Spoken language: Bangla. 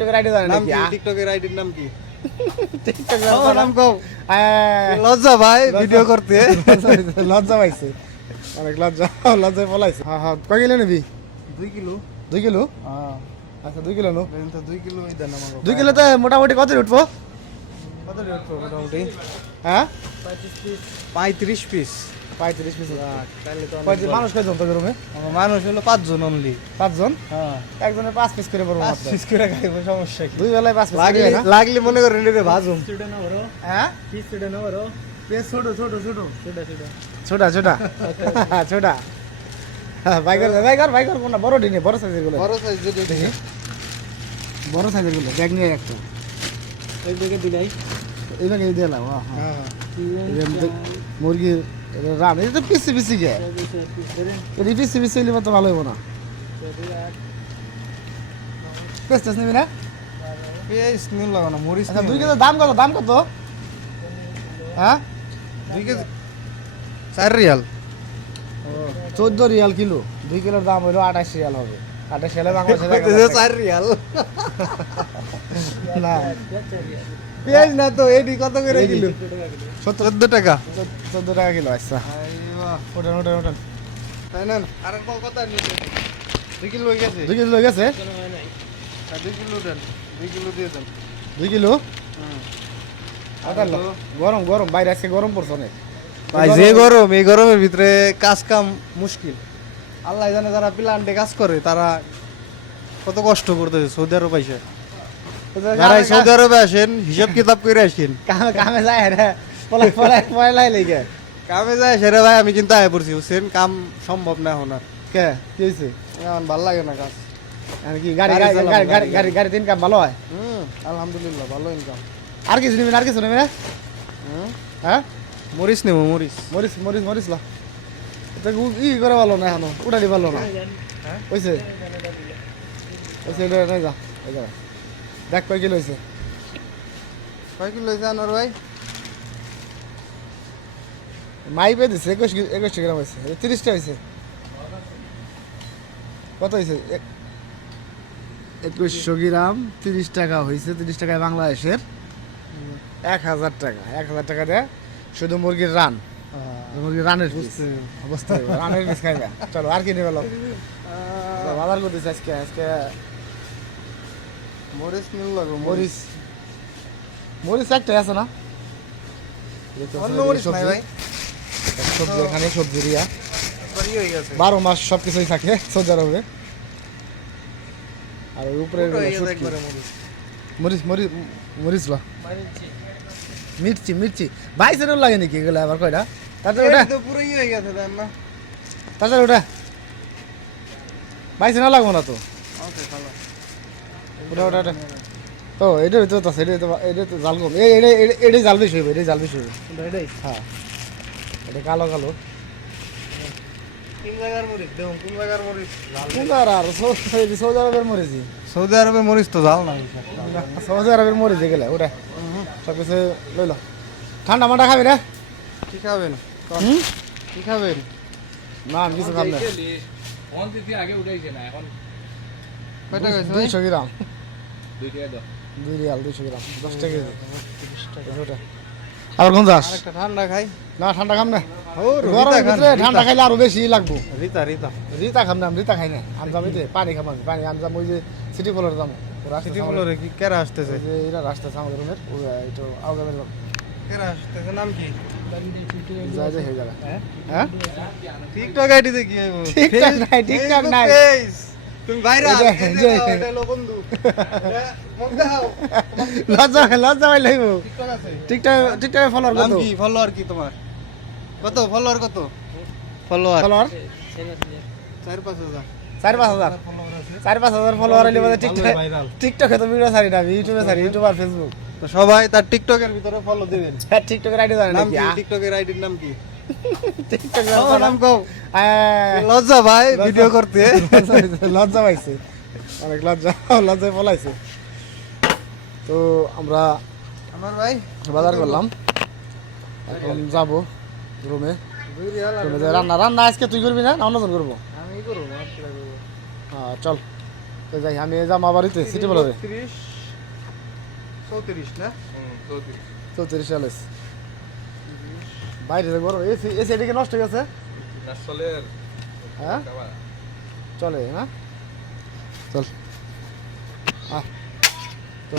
টিকটকের আইডি জানেন নাম নাকি? কি? টিকটকের আইডির নাম কি? টিকটক নাম কও। লজ্জা ভাই ভিডিও করতে। লজ্জা- লজ্জা পাইছে। অনেক লজ্জা। লজ্জায় পলাইছে। হ্যাঁ হ্যাঁ। কয় কিলো নিবি? দুই কিলো। দুই কিলো? হ্যাঁ। আচ্ছা দুই কিলো নো। দুই কিলো দুই কিলো তো মোটামুটি কত উঠবো? কত মোটামুটি? হ্যাঁ? পঁয়ত্রিশ পিস। পঁয়ত্রিশ পিস তাহলে তো পঁয়ত্রিশ মানুষ কয়জন তোদের রুমে? মানুষ হলো পাঁচজন অনলি পাঁচজন? হ্যাঁ। একজনের পাঁচ পিস করে পড়ব পাঁচ পিস করে খাইবো সমস্যা কি? দুই বেলায় পাঁচ পিস লাগলে লাগলে না? লাগলে মনে করেন এটা ভাজুম হ্যাঁ? পেঁয়াজ ছোট ছোট ছোট। ছোটা ছোটা। ছোটা বাইকার বাইকার বাইকার কোনটা? বড় ডিনে বড় সাইজেরগুলো। বড় সাইজ যদি দেখি। বড় সাইজেরগুলো ব্যাগ নিয়ে একটু। এই দিকে দিলাই। এই ব্যাগে দিয়ে হ্যাঁ। হ্যাঁ। মুরগির এটা রান এটা তো পিসি পিসি গে এটা পিসি পিসি হইলে তো ভালো হইব না। পেস্ট টেস্ট নিবি না? পেঁয়াজ নীল লাগানো মরিচ আচ্ছা দুই। কেজি দাম কত দাম কত? হ্যাঁ? দুই কেজি চার রিয়াল। চোদ্দ রিয়াল কিলো। দুই কিলোর দাম হইল আঠাশ রিয়াল হবে। আঠাশ রিয়ালে বাংলাদেশে কইতেছে চার রিয়াল। না। পেঁয়াজ না তো এডি কত করে কিলো? চোদ্দ টাকা। চোদ্দ টাকা কিলো আচ্ছা। ওটান ওটান ওটান তাই না আর কত দুই কিলো হয়ে গেছে। দুই কিলো হয়ে গেছে? দুই কিলো দেন। দুই কিলো দিয়ে দেন। দুই কিলো? হুম। গরম গরম। বাইরে আজকে গরম পড়ছে অনেক। ভাই যে গরম এই গরমের ভিতরে কাজ কাম মুশকিল। আল্লাহ জানে যারা প্লান্টে কাজ করে তারা কত কষ্ট করতেছে সৌদি আরব আইসে। যারা সৌদি আরবে আসেন হিসাব কিতাব করে আসেন। কামে কামে যায় রে। পলাই পলাই পলাই লেগে। কামে যায় সেরে ভাই আমি কিন্তু আয় পড়ছি বুঝছেন? কাম সম্ভব না এখন আর। কে? কি হয়েছে এখন ভালো লাগে না কাজ। আর কি গাড়ি গাড়ি গাড়ি ভালো হয়? হুম আলহামদুলিল্লাহ ভালো ইনকাম আর কিছু নেবেন আর কিছু নেবেন না? হ্যাঁ? মরিচ নেব মরিচ। মরিস মরিস মরিস লা। এটা ই করে ভালো না এখনও উঠালি ভালো না। হয়েছে হয়েছে এটা নাই যা এই যা। দেখ কয় কিলো হয়েছে কয় কিলো হয়েছে আনোয়ার ভাই? মাইপে দিছে একুশ কি- একুশটা গ্রাম হয়েছে তিরিশটা হয়েছে কত হয়েছে একুশশো গ্রাম তিরিশ টাকা হয়েছে তিরিশ টাকায় বাংলাদেশের এক হাজার টাকা। এক হাজার টাকা দেয় শুধু মুরগির রান। মুরগির রানের অবস্থা রানের পিস খাইবে। চলো আর কি নেবে বাজার করতেছে আজকে আজকে মরিচ নিল লাগবো মরিচ। মরিচ। একটাই আছে না? অন্য মরিচ নাই ভাই। সবজি এখানে সবজি রিয়া বাড়ি গেছে। বারো মাস সব কিছুই থাকে সজ্জার হবে আর উপরে মরিচ। মরিচ মরিচ মরিচ মির্চি বাইশের লাগে নাকি এগুলো আবার কয়টা? তাতে ওটা। পুরো হয়ে গেছে তাতে ওটা। না লাগবো না তো? ওকে ভালো। ওটা ওটা ওটা। তো এটার ভিতরে তো আছে এটা তো এটা তো জাল কম এই এটা এটা- জাল বেশি হবে এটাই জাল বেশি হবে এটাই? হ্যাঁ। এটা কালো কালো। সৌদি আরবের মরিচি সৌদি আরবে মরিচ তো জাল না। সৌদি আরবের মরিচি গেলে ওটা। সব কিছু লইল। ঠান্ডা মান্ডা খাবি রে? কি খাবেন? কি খাবেন? না আমি কিছু খাব না। কয় টাকা আছে ভাই? দুইশো গ্রাম। দুই রিয়াল দুইশো গ্রাম দশ টাকা কেজি। ওটা। কোন যাস? ঠান্ডা খাই। না ঠান্ডা খাম না। গরমের ভিতরে ঠান্ডা খাইলে আরও বেশি লাগবো। রিতা রিতা রিতা খাম না আমি রিতা খাই না। আনজাম এতে পানি খাম আমি পানি আনজাম ওই যে সিটি ফলের দাম। সিটি ফ্লোরে কি কেরা আসতেছে? যে এরা রাস্তা আমাদের রুমের ওই একটু আওগামের লোক কেরা আসতেছে? নাম কি? হয়ে যাবে। হ্যাঁ? টিকটক আইডিতে কি টিকটক নাই, টিকটক নাই। তুমি বাইরে এই যে- এই যে- এটা হলো বন্ধু। এটা দাও লজ্জা লজ্জা পাই লাগবো টিকটক টিকটকে ফলোয়ার কত? কি? ফলোয়ার কি তোমার? কত? ফলোয়ার কত? ফলোয়ার ফলোয়ার চার পাঁচ হাজার। চার পাঁচ হাজার। চার পাঁচ হাজার ফলোয়ার হলে বোধহয় টিকটক টিকটকে তো ভিডিও ছাড়ি না আমি ইউটিউবে ছাড়ি ইউটিউব আর ফেসবুক তো সবাই তার টিকটকের ভিতরে ফলো দিবেন। হ্যাঁ টিকটকের আইডি নাম নাকি? কি? টিকটকের আইডির নাম কি? টিকটক ও, নাম কও লজ্জা ভাই ভিডিও করতে। লজ্জা পাইছে। অনেক লজ্জা লজ্জায় পলাইছে। তো আমরা আমার ভাই বাজার করলাম। এখন যাব রুমে। রান্না রান্না আজকে তুই করবি না? অন্যজন করব? আমি করব হ্যাঁ চল। তো যাই আমি যাম আবার ইতে সিটি বলবে। চৌত্রিশ না? চৌত্রিশ। চল্লিশ বাইরে গরম এসি এসি এদিকে নষ্ট হয়ে গেছে। হ্যাঁ? চলে না? চল। আহ তো